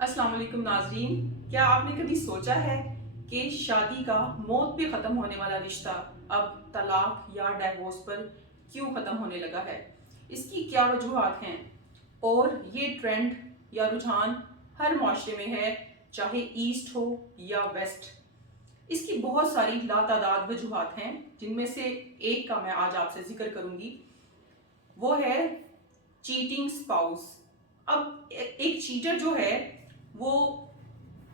अस्सलाम वालेकुम नाजरीन, क्या आपने कभी सोचा है कि शादी का मौत पे ख़त्म होने वाला रिश्ता अब तलाक या डाइवोर्स पर क्यों ख़त्म होने लगा है? इसकी क्या वजूहात हैं? और ये ट्रेंड या रुझान हर माशरे में है, चाहे ईस्ट हो या वेस्ट। इसकी बहुत सारी लातादाद वजूहात हैं, जिनमें से एक का मैं आज आपसे जिक्र करूंगी। वो है चीटिंग स्पाउस। अब एक चीटर जो है वो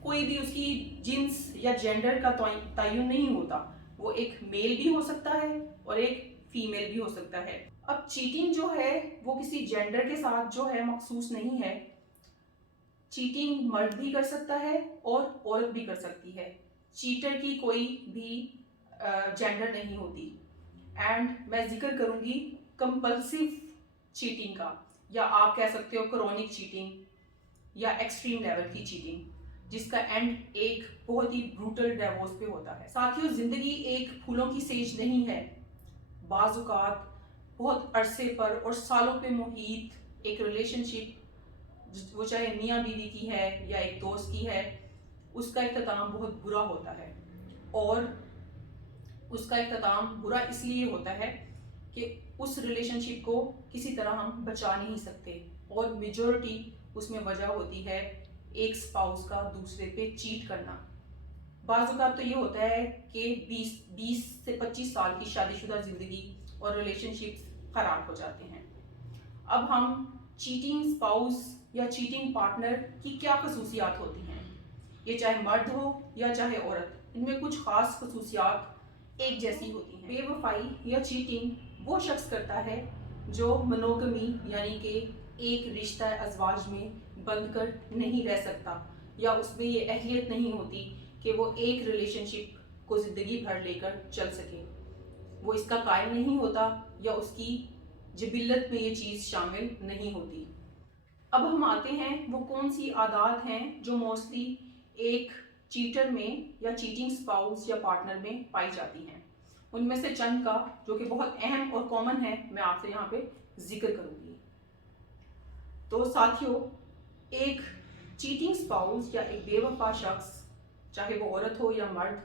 कोई भी उसकी जिन्स या जेंडर का तयन नहीं होता। वो एक मेल भी हो सकता है और एक फीमेल भी हो सकता है। अब चीटिंग जो है वो किसी जेंडर के साथ जो है मखसूस नहीं है। चीटिंग मर्द भी कर सकता है और औरत भी कर सकती है। चीटर की कोई भी जेंडर नहीं होती। एंड मैं जिक्र करूंगी कंपल्सिव चीटिंग का, या आप कह सकते हो क्रॉनिक चीटिंग या एक्सट्रीम लेवल की चीटिंग, जिसका एंड एक बहुत ही ब्रूटल डिवोर्स पे होता है। साथियों, जिंदगी एक फूलों की सेज नहीं है। बाजुकात बहुत अरसे पर और सालों पे मुहित एक रिलेशनशिप, वो चाहे मियाँ बीवी की है या एक दोस्त की है, उसका इख्तिताम बहुत बुरा होता है। और उसका इख्तिताम बुरा इसलिए होता है कि उस रिलेशनशिप को किसी तरह हम बचा नहीं सकते, और मेजॉरिटी उसमें वजह होती है एक स्पाउस का दूसरे पे चीट करना। बाज़ औक़ात तो ये होता है कि 20 से 25 साल की शादीशुदा ज़िंदगी और रिलेशनशिप ख़राब हो जाते हैं। अब हम चीटिंग स्पाउस या चीटिंग पार्टनर की क्या खसूसियात होती हैं, ये चाहे मर्द हो या चाहे औरत, इनमें कुछ ख़ास खसूसियात एक जैसी होती हैं। बेवफाई या चीटिंग वो शख्स करता है जो मनोगमी यानी कि एक रिश्ता अज़वाज में बंध कर नहीं रह सकता, या उसमें ये अहलियत नहीं होती कि वो एक रिलेशनशिप को ज़िंदगी भर लेकर चल सके। वो इसका कायल नहीं होता, या उसकी जिबिल्लत में ये चीज़ शामिल नहीं होती। अब हम आते हैं वो कौन सी आदात हैं जो मोस्टली एक चीटर में या चीटिंग स्पाउस या पार्टनर में पाई जाती हैं। उनमें से चंद का जो कि बहुत अहम और कॉमन है, मैं आपसे यहाँ पे जिक्र करूँगी। तो साथियों, एक चीटिंग स्पाउस या एक बेवफा शख्स, चाहे वो औरत हो या मर्द,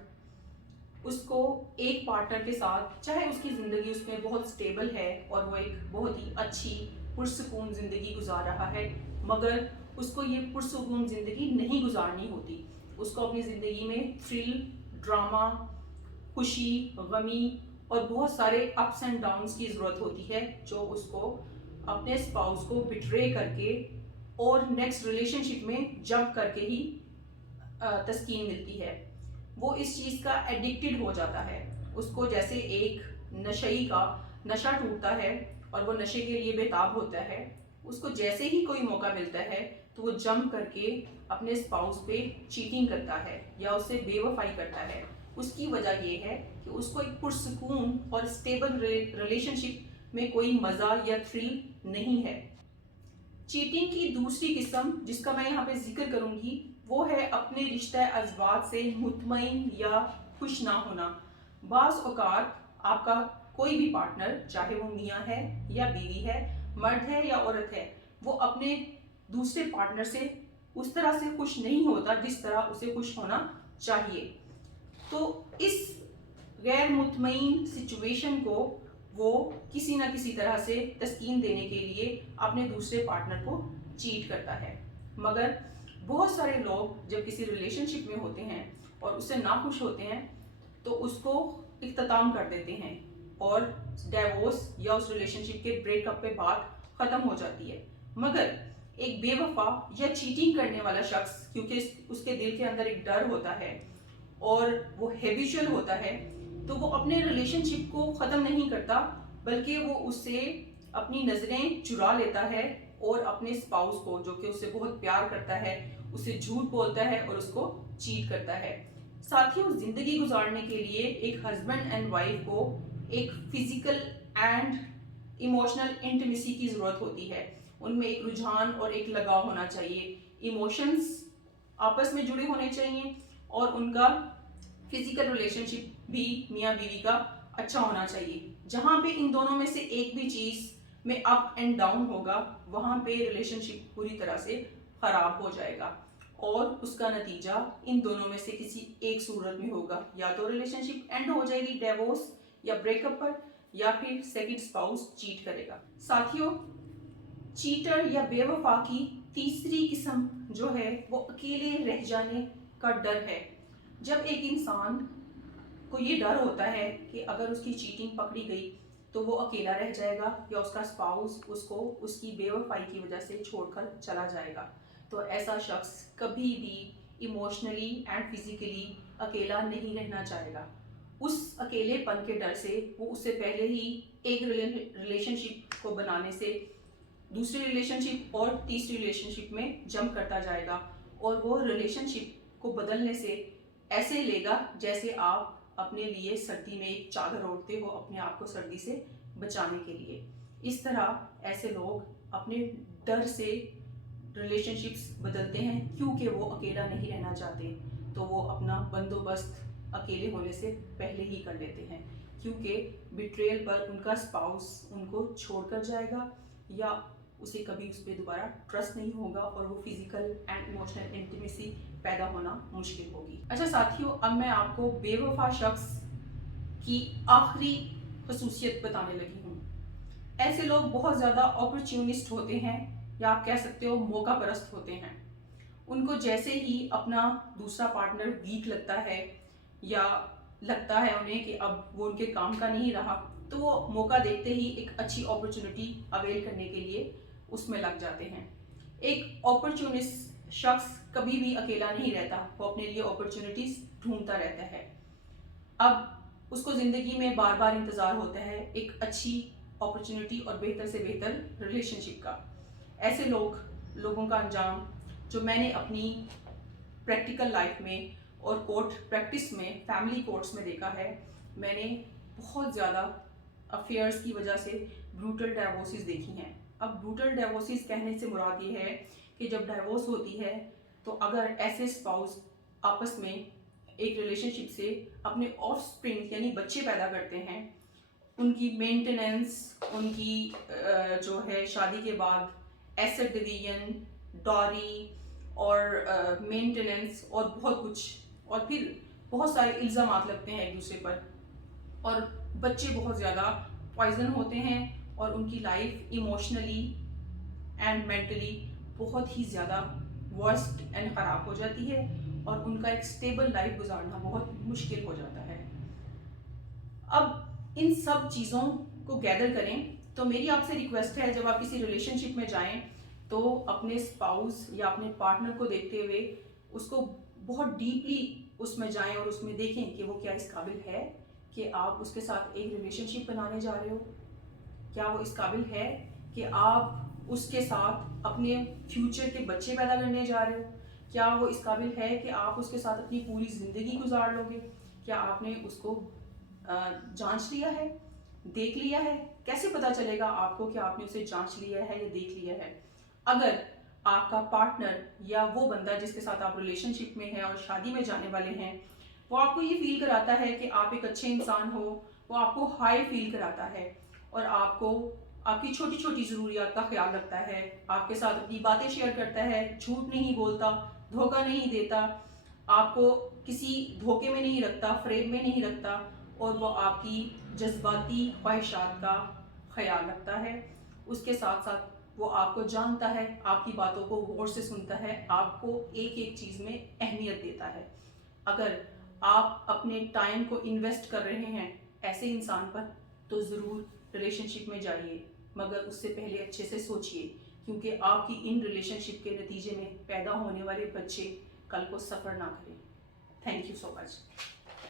उसको एक पार्टनर के साथ, चाहे उसकी ज़िंदगी उसमें बहुत स्टेबल है और वो एक बहुत ही अच्छी पुरसुकून ज़िंदगी गुजार रहा है, मगर उसको ये पुरसुकून ज़िंदगी नहीं गुजारनी होती। उसको अपनी ज़िंदगी में थ्रिल, ड्रामा, खुशी, गमी और बहुत सारे अप्स एंड डाउन्स की ज़रूरत होती है, जो उसको अपने स्पाउस को बिट्रे करके और नेक्स्ट रिलेशनशिप में जंप करके ही तस्कीन मिलती है। वो इस चीज़ का एडिक्टेड हो जाता है। उसको जैसे एक नशई का नशा टूटता है और वो नशे के लिए बेताब होता है, उसको जैसे ही कोई मौका मिलता है तो वो जंप करके अपने स्पाउस पे चीटिंग करता है या उससे बेवफाई करता है। उसकी वजह ये है कि उसको एक पुरसुकून और स्टेबल रिलेशनशिप में कोई मज़ा या थ्रिल नहीं है। चीटिंग की दूसरी किस्म जिसका मैं यहाँ पे जिक्र करूँगी, वो है अपने रिश्ता अज़वाज से मुतमईन या खुश ना होना। बाज़ औक़ात आपका कोई भी पार्टनर, चाहे वो मियाँ है या बीवी है, मर्द है या औरत है, वो अपने दूसरे पार्टनर से उस तरह से खुश नहीं होता जिस तरह उसे खुश होना चाहिए। तो इस गैर मुतमईन सिचुएशन को वो किसी ना किसी तरह से तस्कीन देने के लिए अपने दूसरे पार्टनर को चीट करता है। मगर बहुत सारे लोग जब किसी रिलेशनशिप में होते हैं और उससे नाखुश होते हैं तो उसको इख्तिताम कर देते हैं और डाइवोर्स या उस रिलेशनशिप के ब्रेकअप पे बात ख़त्म हो जाती है। मगर एक बेवफा या चीटिंग करने वाला शख्स, क्योंकि उसके दिल के अंदर एक डर होता है और वो हैबिचुअल होता है, तो वो अपने रिलेशनशिप को ख़त्म नहीं करता, बल्कि वो उससे अपनी नज़रें चुरा लेता है और अपने स्पाउस को, जो कि उससे बहुत प्यार करता है, उससे झूठ बोलता है और उसको चीट करता है। साथियों, ज़िंदगी गुजारने के लिए एक हस्बैंड एंड वाइफ को एक फिजिकल एंड इमोशनल इंटीमेसी की ज़रूरत होती है। उनमें एक रुझान और एक लगाव होना चाहिए। इमोशंस आपस में जुड़े होने चाहिए और उनका फिजिकल रिलेशनशिप भी मियाँ बीवी का अच्छा होना चाहिए। जहाँ पे इन दोनों में से एक भी चीज़ में अप एंड डाउन होगा, वहाँ पे रिलेशनशिप पूरी तरह से ख़राब हो जाएगा। اور اس کا نتیجہ ان دونوں میں سے کسی ایک صورت میں ہوگا، یا تو ریلیشن شپ اینڈ ہو جائے گی ڈیورس یا بریک اپ پر، یا پھر سیکنڈ اسپاؤس چیٹ کرے گا۔ ساتھیوں، چیٹر یا بے وفا کی تیسری قسم جو ہے وہ اکیلے رہ جانے کا ڈر ہے۔ جب ایک انسان کو یہ ڈر ہوتا ہے کہ اگر اس کی چیٹنگ پکڑی گئی تو وہ اکیلا رہ جائے گا، یا اس کا اسپاؤس اس کو اس کی بے وفائی کی وجہ سے چھوڑ کر چلا جائے گا، تو ایسا شخص کبھی بھی ایموشنلی اینڈ فزیکلی اکیلا نہیں رہنا چاہے گا۔ اس اکیلے پن کے ڈر سے وہ اس سے پہلے ہی ایک ریلیشن شپ کو بنانے سے دوسری ریلیشن شپ اور تیسری ریلیشن شپ میں جمپ کرتا جائے گا، اور وہ ریلیشن شپ کو بدلنے سے ایسے لے گا جیسے آپ اپنے لیے سردی میں ایک چادر اوڑھتے ہو اپنے آپ کو سردی سے بچانے کے لیے۔ اس طرح ایسے لوگ اپنے ڈر سے ریلیشن شپس بدلتے ہیں، کیونکہ وہ اکیلا نہیں رہنا چاہتے، تو وہ اپنا بندوبست اکیلے ہونے سے پہلے ہی کر لیتے ہیں، کیونکہ بیٹریل پر ان کا اسپاؤس ان کو چھوڑ کر جائے گا، یا اسے کبھی اس پہ دوبارہ ٹرسٹ نہیں ہوگا، اور وہ فزیکل اینڈ ایموشنل انٹیمیسی پیدا ہونا مشکل ہوگی۔ اچھا ساتھیوں، اب میں آپ کو بے وفا شخص کی آخری خصوصیت بتانے لگی ہوں۔ ایسے لوگ بہت زیادہ اپرچونسٹ ہوتے ہیں، یا آپ کہہ سکتے ہو موقع پرست ہوتے ہیں۔ ان کو جیسے ہی اپنا دوسرا پارٹنر ویک لگتا ہے، یا لگتا ہے انہیں کہ اب وہ ان کے کام کا نہیں رہا، تو وہ موقع دیکھتے ہی ایک اچھی اپرچونٹی اویل کرنے کے لیے اس میں لگ جاتے ہیں۔ ایک اپرچونسٹ شخص کبھی بھی اکیلا نہیں رہتا، وہ اپنے لیے اپرچونٹیز ڈھونڈتا رہتا ہے۔ اب اس کو زندگی میں بار بار انتظار ہوتا ہے ایک اچھی اپرچونٹی اور بہتر سے بہتر ریلیشن شپ کا۔ ایسے لوگوں کا انجام جو میں نے اپنی پریکٹیکل لائف میں اور کورٹ پریکٹس میں، فیملی کورٹس میں دیکھا ہے، میں نے بہت زیادہ افیئرس کی وجہ سے بروٹل ڈائیورسز دیکھی ہیں۔ اب بروٹل ڈائیورسز کہنے سے مراد یہ ہے کہ جب ڈائیورس ہوتی ہے تو اگر ایسے اسپاؤس آپس میں ایک ریلیشن شپ سے اپنے آف اسپرنگ یعنی بچے پیدا کرتے ہیں، ان کی مینٹیننس، ان کی جو ہے شادی کے بعد ایسٹ ڈویژن، ڈوری اور مینٹیننس اور بہت کچھ، اور پھر بہت سارے الزامات لگتے ہیں ایک دوسرے پر، اور بچے بہت زیادہ پوائزن ہوتے ہیں، اور ان کی لائف ایموشنلی اینڈ مینٹلی بہت ہی زیادہ ورسٹ اینڈ خراب ہو جاتی ہے، اور ان کا ایک اسٹیبل لائف گزارنا بہت مشکل ہو جاتا ہے۔ اب ان سب چیزوں کو گیدر کریں تو میری آپ سے ریکویسٹ ہے، جب آپ کسی ریلیشن شپ میں جائیں تو اپنے اسپاؤس یا اپنے پارٹنر کو دیکھتے ہوئے اس کو بہت ڈیپلی اس میں جائیں، اور اس میں دیکھیں کہ وہ کیا اس قابل ہے کہ آپ اس کے ساتھ ایک ریلیشن شپ بنانے جا رہے ہو، کیا وہ اس قابل ہے کہ آپ اس کے ساتھ اپنے فیوچر کے بچے پیدا کرنے جا رہے ہو، کیا وہ اس قابل ہے کہ آپ اس کے ساتھ اپنی پوری زندگی گزار لو گے، کیا آپ نے اس کو جانچ لیا ہے، دیکھ لیا ہے؟ کیسے پتا چلے گا آپ کو کہ آپ نے اسے جانچ لیا ہے یا دیکھ لیا ہے؟ اگر آپ کا پارٹنر یا وہ بندہ جس کے ساتھ آپ ریلیشن شپ میں ہیں اور شادی میں جانے والے ہیں، وہ آپ کو یہ فیل کراتا ہے کہ آپ ایک اچھے انسان ہو، وہ آپ کو ہائی فیل کراتا ہے، اور آپ کو آپ کی چھوٹی چھوٹی ضروریات کا خیال رکھتا ہے، آپ کے ساتھ اپنی باتیں شیئر کرتا ہے، جھوٹ نہیں بولتا، دھوکہ نہیں دیتا، آپ کو کسی دھوکے میں نہیں رکھتا، فریب میں نہیں رکھتا، اور وہ آپ کی جذباتی خواہشات کا خیال رکھتا ہے، اس کے ساتھ ساتھ وہ آپ کو جانتا ہے، آپ کی باتوں کو غور سے سنتا ہے، آپ کو ایک ایک چیز میں اہمیت دیتا ہے۔ اگر آپ اپنے ٹائم کو انویسٹ کر رہے ہیں ایسے انسان پر تو ضرور ریلیشن شپ میں جائیے، مگر اس سے پہلے اچھے سے سوچئے، کیونکہ آپ کی ان ریلیشن شپ کے نتیجے میں پیدا ہونے والے بچے کل کو سفر نہ کریں۔ Thank you so much.